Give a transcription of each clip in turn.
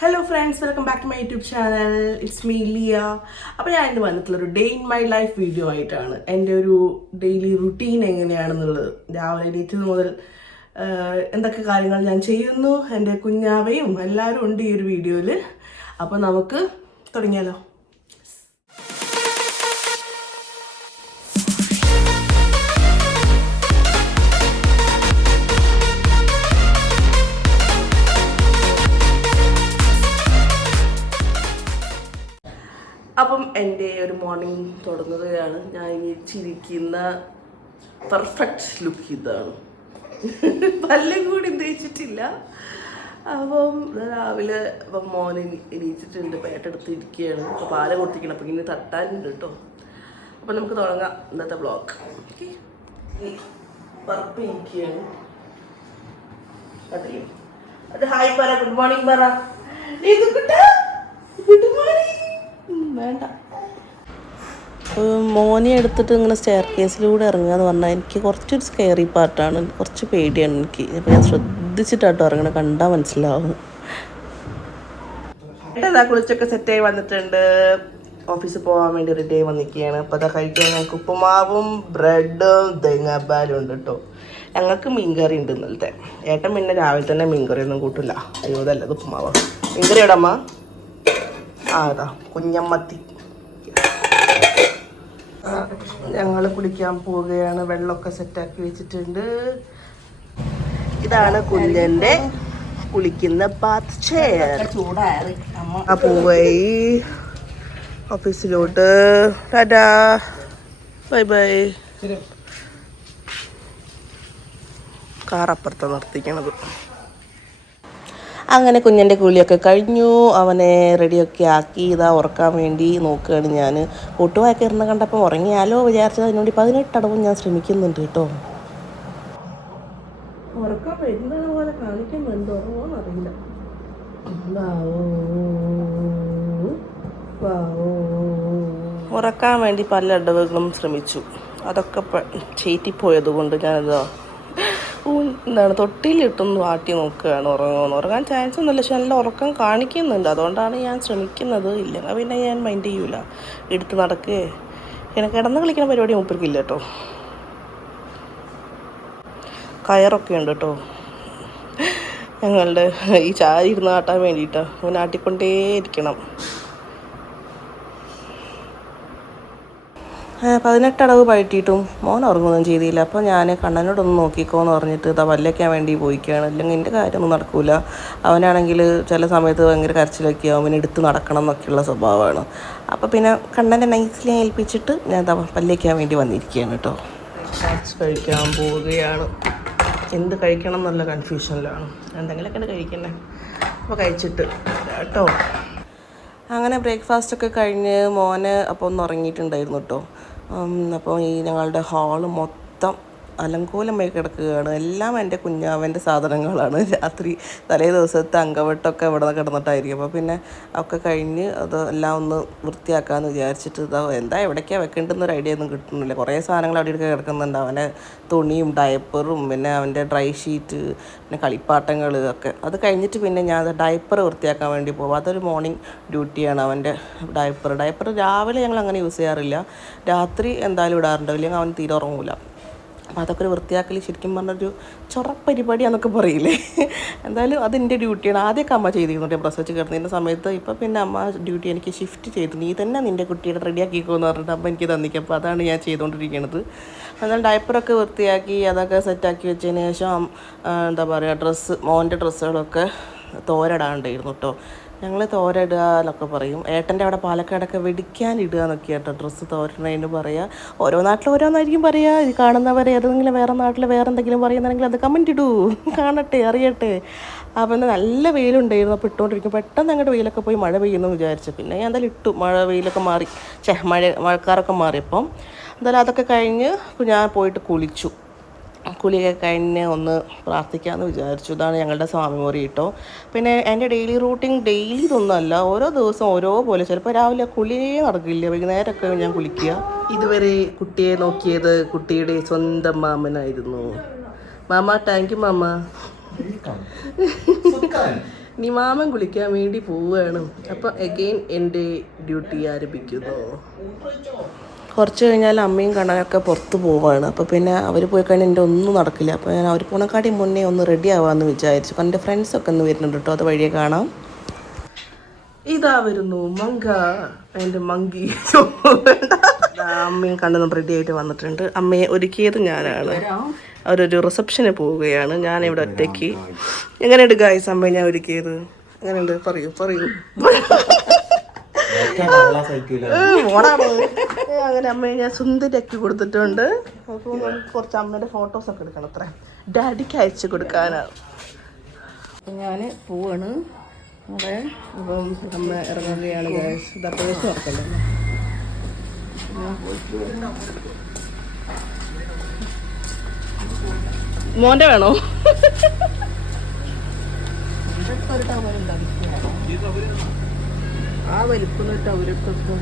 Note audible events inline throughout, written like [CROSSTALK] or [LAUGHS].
Hello friends welcome back to my YouTube channel it's me Liya അപ്പോൾ ഞാൻ ഇന്ന് വന്നിട്ടുള്ള ഒരു day in my life video ആയിട്ടാണ്. എന്റെ ഒരു ഡെയിലി റുട്ടീൻ എങ്ങനെയാണെന്നുള്ളത്. രാവിലെ എണീറ്റത് മുതൽ എന്തൊക്കെ കാര്യങ്ങൾ ഞാൻ ചെയ്യുന്നു എന്റെ കുഞ്ഞാവയും എല്ലാവരും ഉണ്ട് ഈ ഒരു വീഡിയോയിൽ അപ്പോൾ നമുക്ക് തുടങ്ങിയാലോ? എന്റെ ഒരു മോർണിംഗ് തുടങ്ങുകയാണ്. ഞാൻ ഈ ചിരിക്കുന്ന പെർഫെക്റ്റ് ലുക്ക് ഇതാണ്. പല്ലും കൂടി തേച്ചിട്ടില്ല. അപ്പം രാവിലെ അപ്പം മോൻ എണീ- എണീച്ചിട്ടുണ്ട്. പേട്ടെടുത്ത് ഇരിക്കുകയാണ്. അപ്പോൾ പാൽ കൊടുത്തിരിക്കണം. അപ്പം ഇങ്ങനെ തട്ടാനുണ്ട് കേട്ടോ. അപ്പം നമുക്ക് തുടങ്ങാം ഇന്നത്തെ ബ്ലോഗ് പറപ്പ് ഇരിക്കുകയാണ്. അതിൽ അത് ഹായ് പറ. ഗുഡ് മോർണിംഗ് പറ. ഗുഡ് മോർണിംഗ് വേണ്ട. മോനെ എടുത്തിട്ട് ഇങ്ങനെ സ്റ്റെയർ കേസിലൂടെ ഇറങ്ങുക എന്ന് പറഞ്ഞാൽ എനിക്ക് കുറച്ചൊരു സ്കെയറി പാർട്ടാണ് കുറച്ച് പേടിയാണ് എനിക്ക്. അപ്പോൾ ഞാൻ ശ്രദ്ധിച്ചിട്ടാട്ടോ ഇറങ്ങണ കണ്ടാൽ മനസ്സിലാവും. ഏട്ടാ കുളിച്ചൊക്കെ സെറ്റായി വന്നിട്ടുണ്ട്. ഓഫീസിൽ പോകാൻ വേണ്ടി റെഡി ആയി വന്നിരിക്കുകയാണ്. അപ്പോൾ അതാ കഴിക്കാൻ ഞങ്ങൾക്ക് ഉപ്പുമാവും ബ്രെഡും തേങ്ങാപ്പാലും ഉണ്ട് കേട്ടോ ഞങ്ങൾക്ക് മീൻകറി ഉണ്ട് ഇന്നലത്തെ. ഏട്ടൻ പിന്നെ രാവിലെ തന്നെ മീൻകറി ഒന്നും കൂട്ടില്ല. അയ്യോ അതല്ലത് ഉപ്പുമാവ്. മീൻകറി ഇടമ്മ ആ അതാ കുഞ്ഞമ്മത്തി. ഞങ്ങൾ കുളിക്കാൻ പോവുകയാണ്. വെള്ളമൊക്കെ സെറ്റാക്കി വെച്ചിട്ടുണ്ട്. ഇതാണ് കുഞ്ഞന്റെ കുളിക്കുന്ന പാത്ത് ചെയർ ആ പൂവായി. ഓഫീസിലോട്ട്. ടാറ്റാ. Bye bye. കാർ അപ്പുറത്ത് നിർത്തിക്കണത്. അങ്ങനെ കുഞ്ഞന്റെ കുളിയൊക്കെ കഴിഞ്ഞു. അവനെ റെഡിയൊക്കെ ആക്കി ഇതാ ഉറക്കാൻ വേണ്ടി നോക്കുകയാണ് ഞാൻ ഒട്ടുവാക്കി ഇരുന്ന് കണ്ടപ്പോൾ ഉറങ്ങിയാലോ വിചാരിച്ചത് അതിനുവേണ്ടി പതിനെട്ടടവും ഞാൻ ശ്രമിക്കുന്നുണ്ട് കേട്ടോ. ഉറക്കം വരുന്നത് പോലെ കാണിക്കുന്നുണ്ട്. ഉറക്കാൻ വേണ്ടി പല ഇടവുകളും ശ്രമിച്ചു. അതൊക്കെ ചേറ്റിപ്പോയത് കൊണ്ട് ഞാനിതാ ഊ, എന്താണ് തൊട്ടിയിലിട്ടൊന്ന് വാട്ടി നോക്കുകയാണ് ഉറങ്ങുമെന്ന്. ഉറങ്ങാൻ ചാൻസ് ഒന്നുമില്ല. പക്ഷെ നല്ല ഉറക്കം കാണിക്കുന്നുണ്ട്. അതുകൊണ്ടാണ് ഞാൻ ശ്രമിക്കുന്നത്. ഇല്ലെങ്കിൽ പിന്നെ ഞാൻ മൈൻഡ് ചെയ്യൂല. എടുത്ത് നടക്കേ. ഇങ്ങനെ കിടന്ന് കളിക്കുന്ന പരിപാടി മൂപ്പർക്കില്ല കേട്ടോ. കയറൊക്കെ ഉണ്ട് കേട്ടോ. ഞങ്ങളുടെ ഈ ചായ ഇരുന്ന് ആട്ടാൻ വേണ്ടിയിട്ടാണ് അങ്ങനെ ആട്ടിക്കൊണ്ടേ ഇരിക്കണം പതിനെട്ടടവ് പഴറ്റിയിട്ടും മോൻ ഉറങ്ങുകയൊന്നും ചെയ്തില്ല. അപ്പോൾ ഞാൻ കണ്ണനോടൊന്ന് നോക്കിക്കോ എന്ന് പറഞ്ഞിട്ട് ഇതാ വല്ലയ്ക്കാൻ വേണ്ടി പോയിക്കുകയാണ് അല്ലെങ്കിൽ എന്റെ കാര്യമൊന്നും നടക്കില്ല അവനാണെങ്കിൽ ചില സമയത്ത് ഭയങ്കര കരച്ചിലൊക്കെ ആവും. അവന് എടുത്ത് നടക്കണം എന്നൊക്കെയുള്ള സ്വഭാവമാണ്. അപ്പോൾ പിന്നെ കണ്ണനെ നൈസിലെ ഏൽപ്പിച്ചിട്ട് ഞാൻ ഇതാ പല്ലേക്കാൻ വേണ്ടി വന്നിരിക്കുകയാണ് കേട്ടോ കഴിക്കാൻ പോവുകയാണ്. എന്ത് കഴിക്കണം എന്നുള്ള കൺഫ്യൂഷനിലാണ് എന്തെങ്കിലുമൊക്കെ കഴിക്കണേ അപ്പോൾ കഴിച്ചിട്ട് കേട്ടോ. അങ്ങനെ ബ്രേക്ക്ഫാസ്റ്റ് ഒക്കെ കഴിഞ്ഞ് മോന് അപ്പോൾ ഒന്ന് ഉറങ്ങിയിട്ടുണ്ടായിരുന്നു കേട്ടോ അപ്പോൾ ഈ ഞങ്ങളുടെ ഹാൾ മൊത്തം അലങ്കോലമായി കിടക്കുകയാണ്. എല്ലാം എന്റെ കുഞ്ഞാവന്റെ സാധനങ്ങളാണ്. രാത്രി തലേ ദിവസത്തെ അങ്കവട്ടമൊക്കെ ഇവിടെ കിടന്നിട്ടായിരിക്കും. അപ്പോൾ പിന്നെ ഒക്കെ കഴിഞ്ഞ് അത് എല്ലാം ഒന്ന് വൃത്തിയാക്കാമെന്ന് വിചാരിച്ചിട്ട് ഇതാ എന്താ എവിടേക്കാണ് വെക്കേണ്ടെന്ന് ഒരു ഐഡിയ ഒന്നും കിട്ടുന്നില്ല. കുറേ സാധനങ്ങൾ അവിടെ ഇടയ്ക്ക് കിടക്കുന്നുണ്ട്. അവന്റെ തുണിയും ഡയപ്പറും പിന്നെ അവന്റെ ഡ്രൈ ഷീറ്റ് പിന്നെ കളിപ്പാട്ടങ്ങൾ ഒക്കെ. അത് കഴിഞ്ഞിട്ട് പിന്നെ ഞാൻ ഡയപ്പർ വൃത്തിയാക്കാൻ വേണ്ടി പോകും. അതൊരു മോർണിംഗ് ഡ്യൂട്ടിയാണ് അവന്റെ ഡയപ്പർ. ഡയപ്പർ രാവിലെ ഞങ്ങൾ അങ്ങനെ യൂസ് ചെയ്യാറില്ല. രാത്രി എന്തായാലും ഇടാറുണ്ട്. അല്ലെങ്കിൽ അവൻ തീരെ ഉറങ്ങൂല. അപ്പോൾ അതൊക്കെ ഒരു വൃത്തിയാക്കൽ ശരിക്കും പറഞ്ഞൊരു ചൊറപ്പരിപാടിയാന്നൊക്കെ പറയില്ലേ? എന്തായാലും അതെന്റെ ഡ്യൂട്ടിയാണ്. ആദ്യമൊക്കെ അമ്മ ചെയ്തിരുന്നുണ്ട് കേട്ടോ പ്രസവിച്ച് കിടന്നതിന്റെ സമയത്ത്. ഇപ്പോൾ പിന്നെ അമ്മ ഡ്യൂട്ടി എനിക്ക് ഷിഫ്റ്റ് ചെയ്തു. നീ തന്നെ നിന്റെ കുട്ടിയുടെ റെഡിയാക്കിക്കോ എന്ന് പറഞ്ഞിട്ട് അമ്മ എനിക്ക് തന്നിക്കും. അപ്പോൾ അതാണ് ഞാൻ ചെയ്തുകൊണ്ടിരിക്കുന്നത് എന്നാൽ ഡയപ്പറൊക്കെ വൃത്തിയാക്കി അതൊക്കെ സെറ്റാക്കി വെച്ചതിന് ശേഷം എന്താ പറയുക ഡ്രസ്സ് മോന്റെ ഡ്രസ്സുകളൊക്കെ തോരടാണ്ടായിരുന്നു കേട്ടോ. ഞങ്ങൾ തോരയിടുക എന്നൊക്കെ പറയും. ഏട്ടന്റെ അവിടെ പാലക്കാടൊക്കെ വെടിക്കാനിടുക എന്നൊക്കെ കേട്ടോ ഡ്രസ്സ് തോരണേന്ന് പറയുക ഓരോ നാട്ടിൽ ഓരോന്നായിരിക്കും പറയുക ഇത് കാണുന്നവരെ ഏതെങ്കിലും വേറെ നാട്ടിൽ വേറെ എന്തെങ്കിലും പറയുന്നുണ്ടെങ്കിൽ അത് കമന്റ് ഇടൂ. കാണട്ടെ അറിയട്ടെ. അപ്പം നല്ല വെയിലുണ്ടായിരുന്നു. അപ്പോൾ ഇട്ടുകൊണ്ടിരിക്കും പെട്ടെന്ന് അങ്ങോട്ട് വെയിലൊക്കെ പോയി മഴ പെയ്യുന്നു വിചാരിച്ചു. പിന്നെ ഞാൻ എന്തായാലും ഇട്ടു. മഴ വെയിലൊക്കെ മാറി. ചേ മഴ മഴക്കാരൊക്കെ മാറിയപ്പം. എന്തായാലും അതൊക്കെ കഴിഞ്ഞ് ഞാൻ പോയിട്ട് കുളിച്ചു. കുളിയൊക്കെ കഴിഞ്ഞ് ഒന്ന് പ്രാർത്ഥിക്കാമെന്ന് വിചാരിച്ചു. ഇതാണ് ഞങ്ങളുടെ സ്വാമി മുറി കേട്ടോ പിന്നെ എന്റെ ഡെയിലി റൂട്ടീൻ ഡെയിലി ഇതൊന്നുമല്ല. ഓരോ ദിവസം ഓരോ പോലെ. ചിലപ്പോൾ രാവിലെ കുളിയേ നടക്കില്ല. വൈകുന്നേരമൊക്കെ ഞാൻ കുളിക്കുക. ഇതുവരെ കുട്ടിയെ നോക്കിയത് കുട്ടിയുടെ സ്വന്തം മാമനായിരുന്നു. മാമ താങ്ക് യു മാമ. നീ മാമൻ കുളിക്കാൻ വേണ്ടി പോവുകയാണ്. അപ്പം അഗെയിൻ എന്റെ ഡ്യൂട്ടി ആരംഭിക്കുന്നു. കുറച്ച് കഴിഞ്ഞാൽ അമ്മയും കണ്ണനൊക്കെ പുറത്ത് പോവാണ്. അപ്പോൾ പിന്നെ അവർ പോയി കഴിഞ്ഞാൽ എന്റെ ഒന്നും നടക്കില്ല. അപ്പോൾ ഞാൻ അവർ പോണക്കാട്ടി മുന്നേ ഒന്ന് റെഡി ആവാമെന്ന് വിചാരിച്ചു. കാരണം എന്റെ ഫ്രണ്ട്സൊക്കെ ഒന്ന് വരുന്നുണ്ട് കേട്ടോ അത് വഴിയെ കാണാം. ഇതാ വരുന്നു മങ്ക. എന്റെ മങ്കി. അമ്മയും കണ്ണനും റെഡി ആയിട്ട് വന്നിട്ടുണ്ട്. അമ്മയെ ഒരുക്കിയത് ഞാനാണ്. അവരൊരു റിസപ്ഷന് പോവുകയാണ്. ഞാനിവിടെ ഒറ്റയ്ക്ക്. എങ്ങനെയുണ്ട് ഗായ്സ് അമ്മയെ ഞാൻ ഒരുക്കിയത്. എങ്ങനെയുണ്ട്? പറയൂ പറയൂ. അങ്ങനെ അമ്മയെ ഞാൻ സുന്ദരിയാക്കി കൊടുത്തിട്ടുണ്ട്. അപ്പോൾ നമുക്ക് കുറച്ച് അമ്മയുടെ ഫോട്ടോസ് ഒക്കെ എടുക്കണം അത്ര. ഡാഡിക്ക് അയച്ചു കൊടുക്കാനാണ് ഞാൻ പോവാണ്. അവിടെ അപ്പം അമ്മ ഇറങ്ങുകയാണ് മോന്റെ ഇതാ പേഴ്സ് ടവർ മോന്റെ വേണോ? ആ വലിപ്പം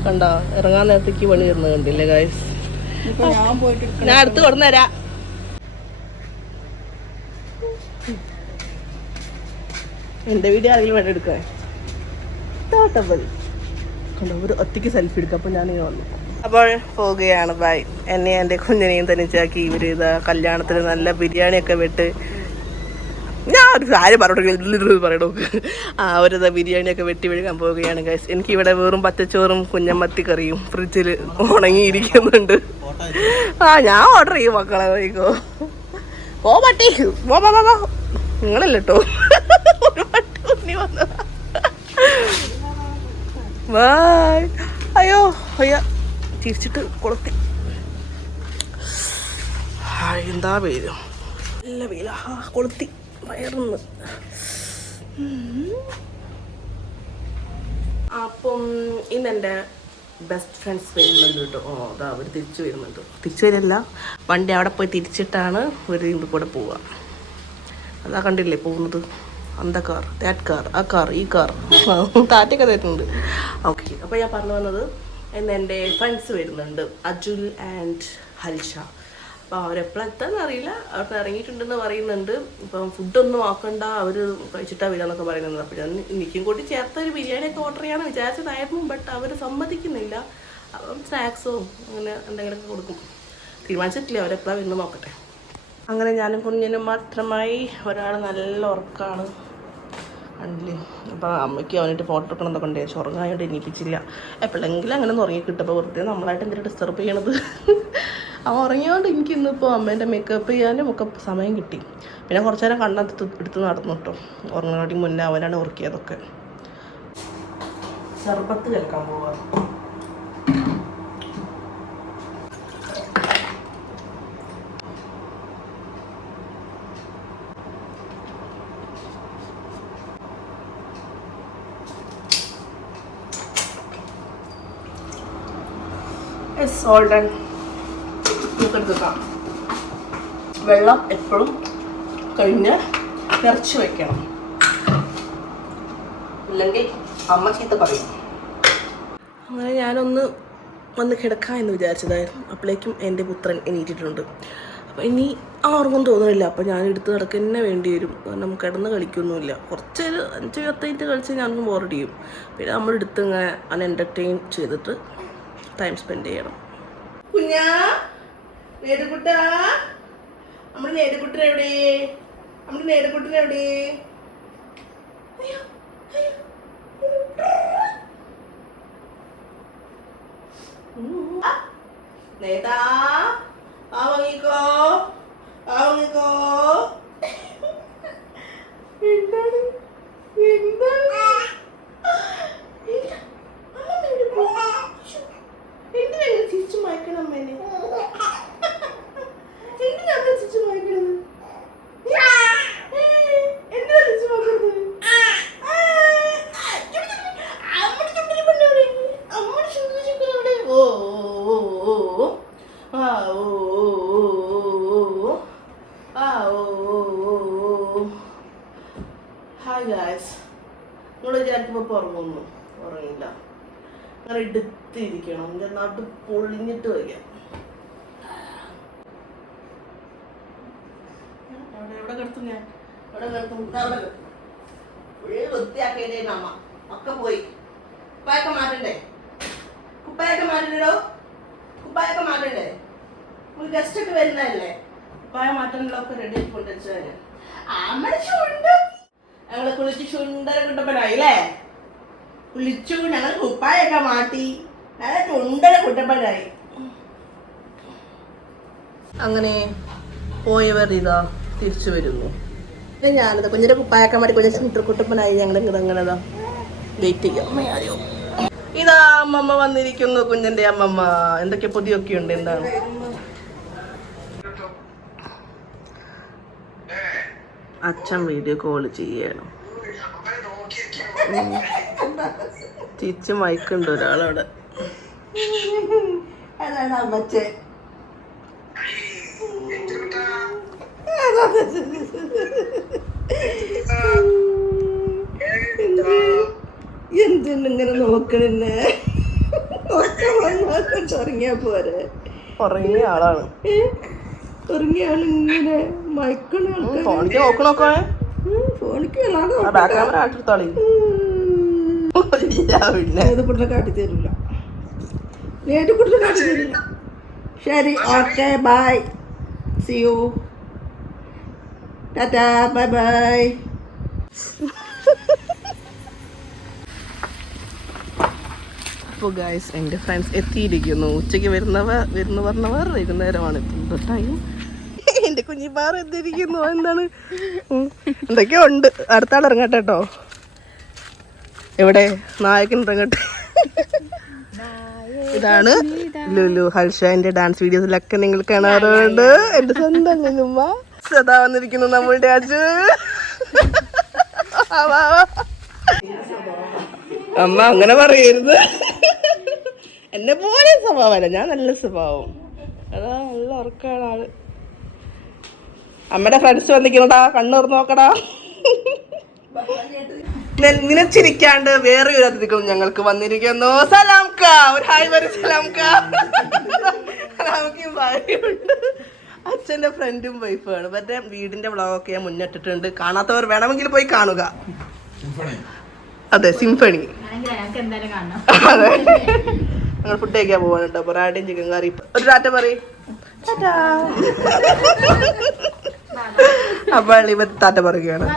കണ്ടോ? ഇറങ്ങാൻ നേരത്തേക്ക് പണി വരുന്നത് കണ്ടില്ലേ ഗായ്സ് ഞാൻ പോയിട്ട് ഞാൻ അടുത്ത് കൊടുന്നരാ എന്റെ വീഡിയോ ആരെങ്കിലും വേണ്ട എടുക്കാൻ തോട്ടപ്പതി കണ്ടോ ഒരു ഒറ്റയ്ക്ക് സെൽഫി എടുക്കാം. അപ്പോൾ ഞാനിങ്ങനെ വന്നു. അപ്പോൾ പോവുകയാണ്. ബൈ എന്നെ എന്റെ കുഞ്ഞിനെയും തനിച്ചാക്കി ഇവർ ഇതാ കല്യാണത്തിന് നല്ല ബിരിയാണി ഒക്കെ വിട്ട് ഞാൻ ഒരു കാര്യം പറഞ്ഞോട്ട് പറയണോ ഒരു ബിരിയാണിയൊക്കെ വെട്ടി വെഴുകാൻ പോവുകയാണ് ഗൈസ് എനിക്ക് ഇവിടെ വെറും പച്ചച്ചോറും കുഞ്ഞമ്മത്തി കറിയും ഫ്രിഡ്ജിൽ ഉണങ്ങിയിരിക്കുന്നുണ്ട്. ആ ഞാൻ ഓർഡർ ചെയ്യും മക്കളെ വൈകോ. ഓ പട്ടി. ഓ പോ. നിങ്ങളല്ല കേട്ടോ ഒരു പട്ടി ഉണ്ണി വന്നതാ. ബൈ അയ്യോ അയ്യ. തിരിച്ചിട്ട് കൊളുത്തി. എന്താ വെയിലും നല്ല വെയിലാ കൊളുത്തി. വയറുന്ന് അപ്പം ഇന്നെന്റെ ബെസ്റ്റ് ഫ്രണ്ട്സ് വരുന്നുണ്ട് കേട്ടോ. ഓ അതാ അവർ തിരിച്ചു വരുന്നുണ്ട്. തിരിച്ചു വരില്ല. വണ്ടി അവിടെ പോയി തിരിച്ചിട്ടാണ് ഒരു ഇത് കൂടെ പോവുക. അതാ കണ്ടില്ലേ പോകുന്നത്? അന്ത കാർ ദാറ്റ് കാർ ആ കാർ ഈ കാർ [LAUGHS] താറ്റൊക്കെ തരുന്നുണ്ട്. ഓക്കെ അപ്പോൾ ഞാൻ പറഞ്ഞു വന്നത് ഇന്ന് എന്റെ ഫ്രണ്ട്സ് വരുന്നുണ്ട്. അജുൽ ആൻഡ് ഹൽഷ. അപ്പോൾ അവരെപ്പോഴെത്താന്ന് അറിയില്ല അവിടെ ഇറങ്ങിയിട്ടുണ്ടെന്ന് പറയുന്നുണ്ട്. ഇപ്പം ഫുഡൊന്നും ആക്കണ്ട അവർ കഴിച്ചിട്ടാ വരാന്നൊക്കെ പറയുന്നുണ്ട്. അപ്പോൾ ഞാൻ എനിക്കും കൂടി ചേർത്ത ഒരു ബിരിയാണിയൊക്കെ ഓർഡർ ചെയ്യാമെന്ന് വിചാരിച്ചതായിരുന്നു ബട്ട് അവർ സമ്മതിക്കുന്നില്ല. അപ്പം സ്നാക്സോ അങ്ങനെ എന്തെങ്കിലുമൊക്കെ കൊടുക്കും. തീരുമാനിച്ചിട്ടില്ല അവരെപ്പോഴാണ് വരുന്നത് നോക്കട്ടെ. അങ്ങനെ ഞാനും കുഞ്ഞിനും മാത്രമായി ഒരാൾ നല്ല ഉറക്കമാണ് കണ്ടില്ലേ? അപ്പോൾ അമ്മയ്ക്ക് അവനായിട്ട് ഫോട്ടോ എടുക്കണം എന്നൊക്കെ ഉണ്ട്. പക്ഷെ എണീപ്പിച്ചില്ല. എപ്പോഴെങ്കിലും അങ്ങനെ ഉറങ്ങി കിട്ടുമ്പോൾ വെറുതെ നമ്മളായിട്ട് എന്തിനാണ് ഡിസ്റ്റർബ് ചെയ്യണത്? അവൻ ഉറങ്ങിയോണ്ട് എനിക്ക് ഇന്നിപ്പോൾ അമ്മേന്റെ മേക്കപ്പ് ചെയ്യാനും ഒക്കെ സമയം കിട്ടി. പിന്നെ കുറച്ച് നേരം കണ്ണത്ത് എടുത്ത് നടന്നു കേട്ടോ ഉറങ്ങുന്നതിന് മുന്നേ അവനാണ് ഉറക്കിയതൊക്കെ. ചെറുപ്പത്ത് കേൾക്കാൻ പോവാ. It's all ഡൺ നമുക്ക് വെള്ളം എപ്പോഴും കഴിഞ്ഞ് നിറച്ച് വെക്കണം. ഇല്ലെങ്കിൽ അമ്മ ചീത്ത പറയും. അങ്ങനെ ഞാനൊന്ന് വന്ന് കിടക്കാം എന്ന് വിചാരിച്ചതായിരുന്നു. അപ്പോഴേക്കും എന്റെ പുത്രൻ എണീറ്റിട്ടുണ്ട്. അപ്പോൾ ഇനി ആ ഉറങ്ങും തോന്നുന്നില്ല അപ്പോൾ ഞാൻ എടുത്ത് നടക്കുന്നതിനെ വേണ്ടി വരും. കാരണം കിടന്ന് കളിക്കൊന്നുമില്ല. കുറച്ച് ഒരു അഞ്ച് പത്ത് മിനിറ്റ് കളിച്ച് ഞാനൊന്ന് ചെയ്യും പിന്നെ നമ്മൾ എടുത്ത് ഇങ്ങനെ അൺ എന്റർടൈൻ ചെയ്തിട്ട് ടൈം സ്പെൻഡ് ചെയ്യണം. കുഞ്ഞാ! നേടുകുട്ട നമ്മുടെ നേടുകുട്ടൻ എവിടെ? നമ്മുടെ നേടുകുട്ടൻ എവിടെ? നേതാ ആ വാങ്ങിക്കോ ആ വാങ്ങിക്കോ. എന്താണ്? എന്താണ്. എന്തിനാ ഇങ്ങനെ ചിരിച്ചു മയക്കണം അമ്മേനെ എന്തിനാ അമ്മ ചിരിച്ചു മയക്കണത് ഏ, എന്തിനാ ചിരിച്ചു മയക്കണത്? ആ, അമ്മയുടെ ചുണ്ടിൽ പെണ്ണെവിടെ? അമ്മയുടെ ചുണ്ടിൽ ചെക്കനെവിടെ? ഓ, ഓ, ഓ, ഓ, ഓ. ആ, ഓ, ഓ, ഓ, ഓ, ഓ. ആ, ഓ, ഓ, ഓ, ഓ. ഹായ് ഗായ്സ് നിങ്ങൾ വിചാരിക്കുമ്പോൾ ഉറങ്ങുന്നു ഉറങ്ങില്ല അങ്ങനെ എടുത്തിരിക്കണം. എന്റെ നാട്ട് പൊളിഞ്ഞിട്ട് വയ്ക്കാം എവിടെ എവിടെ കിടത്തും ഞാൻ? എവിടെ കിടത്തും ദാ അവിടെ കിടത്തും. ഫുള്ള് വൃത്തിയാക്കേണ്ടേ അമ്മ ഒക്കെ പോയി. കുപ്പായൊക്കെ മാറ്റണ്ടേ? കുപ്പായൊക്കെ മാറ്റണ്ടോ കുപ്പായൊക്കെ മാറ്റണ്ടേ? ഒരു ഗസ്റ്റ് ഒക്കെ വരുന്നതല്ലേ? കുപ്പായ മാറ്റാനുള്ളതൊക്കെ റെഡി ആക്കി കൊണ്ടുവച്ചു ഞങ്ങൾ കുളിച്ച് ചുണ്ടര കുട്ടപ്പനായി അല്ലേ? കുളിച്ചു ഞങ്ങൾ കുപ്പായൊക്കെ മാറ്റി ഞങ്ങൾ ചുണ്ടര കുട്ടപ്പനായി. അങ്ങനെ പോയവർ ഇതാ തിരിച്ചു വരുന്നു. ഞാനത് കുഞ്ഞിന്റെ കുപ്പായൊക്കെ മാറ്റി കുഞ്ഞു ചുണ്ടര കുട്ടപ്പനായി ഞങ്ങൾ ഇങ്ങനെതാ വെയിറ്റ് ചെയ്യാം. ഇതാ അമ്മമ്മ വന്നിരിക്കുന്നു കുഞ്ഞിന്റെ അമ്മമ്മ. എന്തൊക്കെ പൊതിയൊക്കെ ഉണ്ട് എന്താണ്? അച്ഛൻ വീഡിയോ കോൾ ചെയ്യണം. ചിച്ച് മയക്കുണ്ട് ഒരാളവിടെ. അതാണ് അമ്മച്ചേ നോക്കണെന്നെ? ഉറങ്ങിയാ പോരെ. ഉറങ്ങിയ ആളാണ്. ഉറങ്ങിയ ആളിങ്ങനെ മയക്കണ ഫോണിക്ക് നോക്കണോക്കേ? ഫോണിക്ക് ബാക്ക് ക്യാമറ ആട്ടെടുത്തോളി പിന്നെ. ഏതുപുട്ടിനെ കാട്ടി തരില്ല ഏതുപുട്ടിനെ കാട്ടി തരില്ല ശരി okay bye. See you tata bye bye. അപ്പോൾ ഗായ്സ് എന്റെ ഫ്രണ്ട്സ് എത്തിയിരിക്കുന്നു. ഉച്ചയ്ക്ക് വരുന്നവർ വരുന്ന പറഞ്ഞവർ വൈകുന്നേരമാണ്. ഇപ്പം ടൈം കുഞ്ഞിപ്പാറ എന്തിരിക്കുന്നു എന്താണ്. എന്തൊക്കെയോ ഉണ്ട്. അടുത്ത ആൾ ഇറങ്ങട്ടെ കേട്ടോ. എവിടെ? നായകൻ ഇറങ്ങട്ടെ. ഇതാണ് ലുലു ഹൽഷാന്റെ ഡാൻസ് വീഡിയോസിലൊക്കെ നിങ്ങൾ കാണാറുണ്ട്. എന്റെ സ്വന്തം ലുലുമ്മ സദാ വന്നിരിക്കുന്നു നമ്മളുടെ അജു. അമ്മ അങ്ങനെ പറയരുത്. എന്നെ പോലെ സ്വഭാവമല്ല. ഞാൻ നല്ല സ്വഭാവം. അതാ നല്ല ഉറക്കാണ് ആൾ. അമ്മയുടെ ഫ്രണ്ട്സ് വന്നിരിക്കണടാ കണ്ണൂർ നോക്കടാ. നിനച്ചിരിക്കാണ്ട് വേറെ ഒരു അതിഥികളും ഞങ്ങൾക്ക് വന്നിരിക്കുന്നു. സലാംക്ക ഒരു ഹായ് വരും സലാം സലാംക്കയും ഭാര്യയുണ്ട്. അച്ഛന്റെ ഫ്രണ്ടും വൈഫാണ് മറ്റേ വീടിന്റെ വ്ളോഗൊക്കെ ഞാൻ മുന്നിട്ടിട്ടുണ്ട്. കാണാത്തവർ വേണമെങ്കിൽ പോയി കാണുക. അതെ സിംഫണി അതെ. ഞങ്ങൾ ഫുഡ് കഴിക്കാൻ പോവാണ് കേട്ടോ. പൊറാട്ടയും ചിക്കൻ കറി ഒരു ഡാറ്റ പറയും. അപ്പോൾ ഇവ താറ്റ പറയുകയാണ്.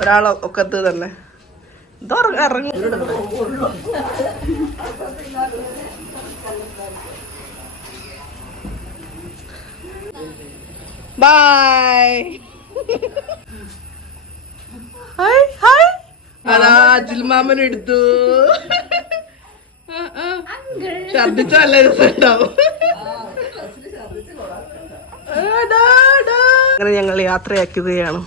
ഒരാൾ ഒക്കത്ത് തന്നെ. ഇറങ്ങി. ബൈ ഹായ് ഹായ് അതാ അജിൽ മാമൻ എടുത്തു. ഛർദിച്ച നല്ല രസമുണ്ടാവും അങ്ങനെ ഞങ്ങൾ യാത്രയാക്കുകയാണ്.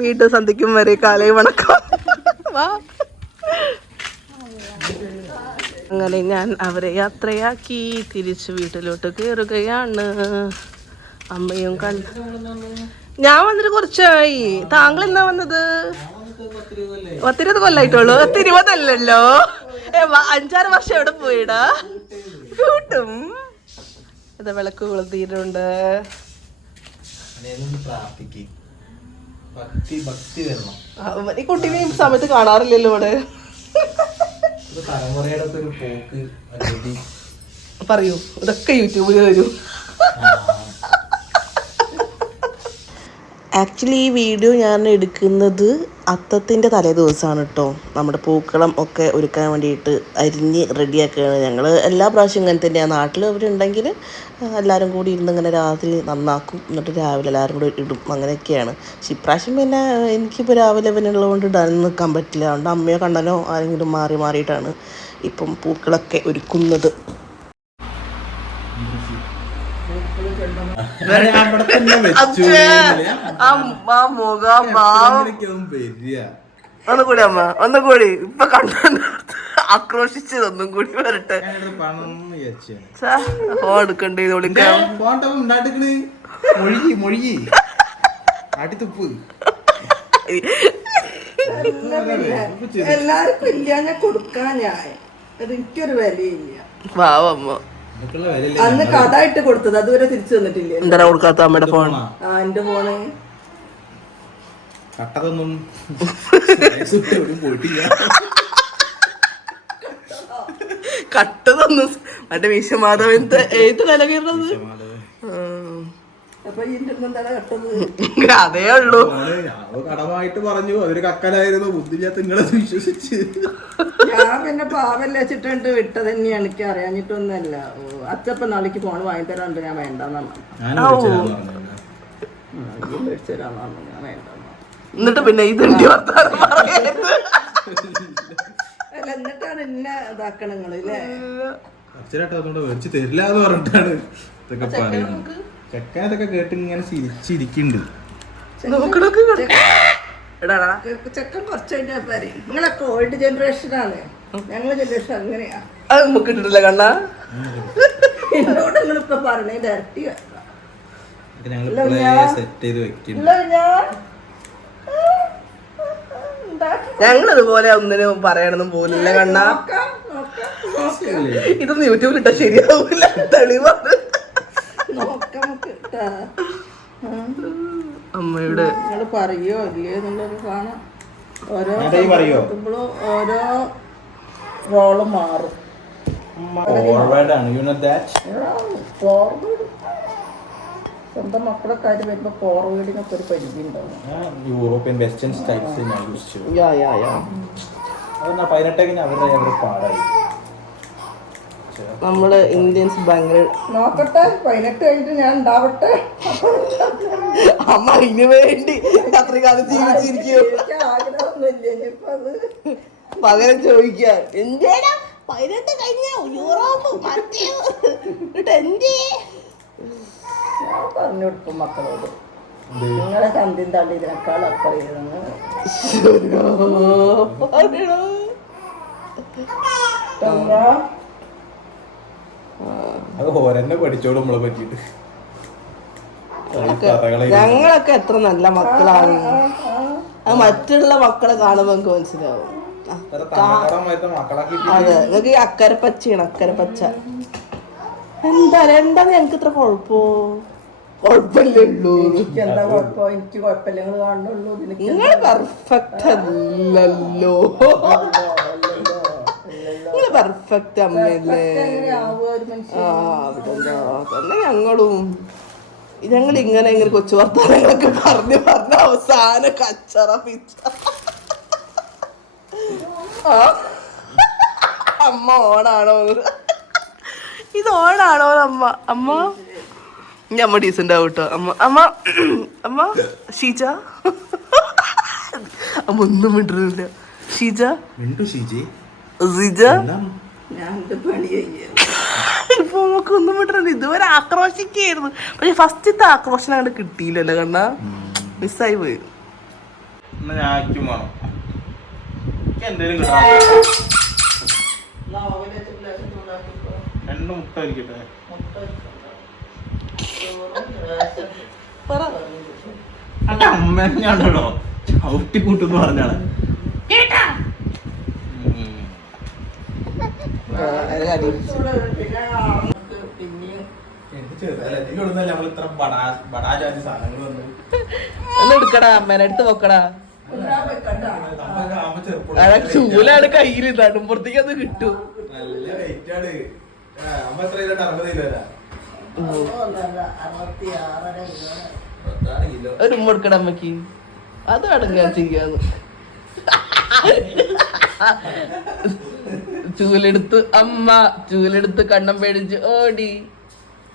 വീണ്ടും സന്ധിക്കും വരെ കാലേ വണക്കം. അങ്ങനെ ഞാൻ അവരെ യാത്രയാക്കി തിരിച്ച് വീട്ടിലോട്ട് കയറുകയാണ് അമ്മയും കണ്ട് ഞാൻ വന്നിട്ട് കുറച്ചായി. താങ്കൾ എന്നാ വന്നത്? പത്തിരുപത് കൊല്ലായിട്ടുള്ളൂ. പത്തിരുപതല്ലല്ലോ. അഞ്ചാറ് വർഷം എവിടെ പോയിടാ? കൂട്ടും. ഇത് വിളക്ക് കൊളുത്തിയിട്ടുണ്ട് ഈ കുട്ടീനെ ഈ സമയത്ത് കാണാറില്ലല്ലോ ഇവിടെ. പറയൂ. ഇതൊക്കെ യൂട്യൂബിൽ വരും. ആക്ച്വലി ഈ വീഡിയോ ഞാൻ എടുക്കുന്നത് അത്തത്തിന്റെ തലേ ദിവസമാണ് കേട്ടോ നമ്മുടെ പൂക്കളം ഒക്കെ ഒരുക്കാൻ വേണ്ടിയിട്ട് അരിഞ്ഞ് റെഡിയാക്കുകയാണ് ഞങ്ങൾ എല്ലാ പ്രാവശ്യം ഇങ്ങനെ തന്നെയാണ് നാട്ടിൽ അവരുണ്ടെങ്കിൽ എല്ലാവരും കൂടി ഇരുന്ന് ഇങ്ങനെ രാത്രി നന്നാക്കും. എന്നിട്ട് രാവിലെ എല്ലാവരും കൂടി ഇടും. അങ്ങനെയൊക്കെയാണ്. പക്ഷെ ഇപ്രാവശ്യം പിന്നെ എനിക്കിപ്പോൾ രാവിലെ പിന്നെ ഉള്ളതുകൊണ്ട് ഇടാൻ നിൽക്കാൻ പറ്റില്ല. അതുകൊണ്ട് അമ്മയോ കണ്ടനോ ആരെങ്കിലും മാറി മാറിയിട്ടാണ് ഇപ്പം പൂക്കളൊക്കെ ഒരുക്കുന്നത് അവിടെ തന്നെ വെച്ചു ആ ആ മുഖം ഭാവം വരിക ഒന്നുകൂടി അമ്മ ഒന്നുകൂടി ഇപ്പൊ കണ്ടു ആക്രോശിച്ചത് ഒന്നും കൂടി വരട്ടെ. ഫോൺ എടുക്കണ്ടേ മൊഴുകി ആട്ടിത്തുപ്പ് എല്ലാവർക്കും ഇല്ല ഞാൻ കൊടുക്കാൻ ഞാൻ. എനിക്കൊരു വിലയില്ല പാവമ്മ നമുക്കുള്ള കഥ ഇട്ട് കൊടുത്തത് അതുവരെ തിരിച്ചു തന്നിട്ടില്ല? എന്താ കൊടുക്കാത്ത അമ്മയുടെ ഫോൺ ആ എന്റെ ഫോണ്. കട്ടതൊന്നും [LAUGHS] പോയിട്ടില്ല. കട്ടതൊന്നും തന്നു മറ്റേ ഏത് അപ്പൊ ഇതിന്റെ എന്താണ് കട്ടത് അതേ ഉള്ളൂ. കടമായിട്ട് പറഞ്ഞു അതൊരു കക്കലായിരുന്നു ബുദ്ധിയില്ലാത്ത നിങ്ങളെ വിശ്വസിച്ച്. ഞാൻ പിന്നെ പാവല്ല വെച്ചിട്ടുണ്ട് വിട്ടത് തന്നെയാണ് എനിക്ക് അറിയാഞ്ഞിട്ടൊന്നല്ല അച്ഛപ്പ അച്ചപ്പ നാളേക്ക് ഫോൺ വാങ്ങി തരാണ്ട് ഞാൻ വേണ്ടെന്നാണ് എന്നിട്ട് പിന്നെ എന്നിട്ടാണ് എന്നെ ഇതാക്കണങ്ങൾ അല്ലേ? അച്ഛനായിട്ട് അതുകൊണ്ട് മേടിച്ച് തരില്ല എന്ന് പറഞ്ഞിട്ടാണ് ഇതൊക്കെ പറയുന്നത്. ചെക്കൻ അതൊക്കെ കേട്ട് ഇങ്ങനെ ചിരിച്ചിരിക്കുന്നുണ്ട് ചെക്കൻ കുറച്ച് കഴിഞ്ഞാൽ പറയും നിങ്ങളൊക്കെ ഓൾഡ് ജനറേഷനാണ് ഞങ്ങളെ ജനറേഷൻ അങ്ങനെയാ. അത് നമുക്ക് ഇട്ടിട്ടില്ല കണ്ണാ. എന്നോട് നിങ്ങളിപ്പോ പറഞ്ഞേ ഡയറക്റ്റ് ഞങ്ങൾ ഇതുപോലെ ഒന്നിനും പറയണമെന്നും പോലില്ല കണ്ണാ. ഇതൊന്നും യൂട്യൂബിൽ ഇട്ടാ ശരിയാവൂല. തെളിവാണ്. അമ്മയുടെ നിങ്ങൾ പറയോ ഇല്ലയോ എന്നുള്ളൊരു കാണാം ഓരോ എത്തുമ്പോഴും ഓരോ റോൾ മാറും. ഫോർവേഡ് ആണ്. യു നോ ദാറ്റ് ഫോർവേഡ് സ്വന്തം മക്കളെ കാര്യം വരുമ്പോൾ ഫോർവേഡിനൊക്കെ ഒരു പരിധി ഉണ്ടാവും. യൂറോപ്യൻ വെസ്റ്റേൺ സ്റ്റൈൽസ് ഞാൻ യൂസ് ചെയ്തു. യാ യാ യാ അതെന്നാ പതിനെട്ടേക്കിന് അവരുടെ അവരുടെ പാടായി. നമ്മൾ ഇന്ത്യൻസ് ഭയങ്കര നോക്കട്ടെ പതിനെട്ട് കഴിഞ്ഞിട്ട് ഞാൻ ഉണ്ടാവട്ടെ. അമ്മ ഇനി വേണ്ടി അത്ര ജീവിച്ചിരിക്കും പകരം ചോദിക്കാൻ എന്തേടാ പതിനെട്ട് കഴിഞ്ഞ യൂറോപ്പ് എന്തേ പറഞ്ഞു കൊടുക്കും മക്കളോട്. നിങ്ങളെ ചന്തിയും തള്ളി ഇതിനേക്കാൾ അപ്പറിയുന്നു പറയണോ? അത് ഓരെന്നെ പഠിച്ചോളും നമ്മളെ പറ്റിയിട്ട്. ഞങ്ങളൊക്കെ എത്ര നല്ല മക്കളാണ്. അത് മറ്റുള്ള മക്കളെ കാണുമ്പോ എനിക്ക് മനസ്സിലാവും. അതെ നിങ്ങൾക്ക് ഈ അക്കരെ പച്ചയാണ് അക്കരെ പച്ച എന്താ എന്താ ഞങ്ങക്ക് ഇത്ര കുഴപ്പോ? കുഴപ്പമില്ലേ ഉള്ളൂ. എന്താ കുഴപ്പം? എനിക്ക് കുഴപ്പമില്ല. നിങ്ങൾ പെർഫെക്റ്റ് അല്ലല്ലോ. പെർഫെക്റ്റ് അമ്മയല്ലേ ആ ഞങ്ങളും. ഞങ്ങൾ ഇങ്ങനെ ഇങ്ങനെ കൊച്ചു വർത്തമാനങ്ങളൊക്കെ പറഞ്ഞു പറഞ്ഞ അവസാന കച്ചറ പിച്ച. അമ്മ ഓണാണോ? ഇത് ഓണാണോ അമ്മ? അമ്മ? ഇനി അമ്മ ഡീസെന്റ് ആവട്ടോ. അമ്മ അമ്മ അമ്മ ഷീജ? അമ്മ ഒന്നും മിണ്ടുന്നില്ല ഷീജ? മിണ്ടു ഷീജി. ഇപ്പൊ നമുക്ക് ഒന്നും വിട്ടില്ല ഇതുവരെ ആക്രോശിക്കായിരുന്നു പക്ഷെ ഫസ്റ്റത്തെ ആക്രോശം അങ്ങോട്ട് കിട്ടിയില്ലല്ലോ കണ്ണ. മിസ്സായി പോയി. രണ്ട് മുട്ട ഇരിക്കട്ടെ ചവിട്ടി കൂട്ടെന്ന് പറഞ്ഞാണ്. ഉം. പിന്നെ നമുക്ക് പിന്നെയും എന്ത് ചെറുതല്ലേ? ഇതിൽ ഇവിടുന്നല്ലേ നമ്മൾ ഇത്ര ബടാ- ബടാ ജാതി സാധനങ്ങൾ വന്നു. ഒന്ന് എടുക്കടാ അമ്മേനെ ചെറുപ്പം അതെ ചൂലാണ് കയ്യിൽ നടുമ്പുറത്തേക്ക് അത് കിട്ടും. നല്ല ആണ്. അമ്മ എത്ര കിലോ? അറുപത്. ഒരു അമ്മയ്ക്ക് അത് അടങ്ങാൻ ചെയ്യാന്ന്. [LAUGHS] ചൂലെടുത്ത് അമ്മ ചൂലെടുത്ത് കണ്ണം പേടിച്ച് ഓടി.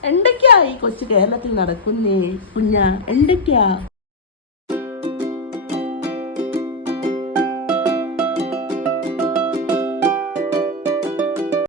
എന്തൊക്കെയാ ഈ കൊച്ചു കേരളത്തിൽ നടക്കുന്നേ കുഞ്ഞ? എന്തൊക്കെയാ?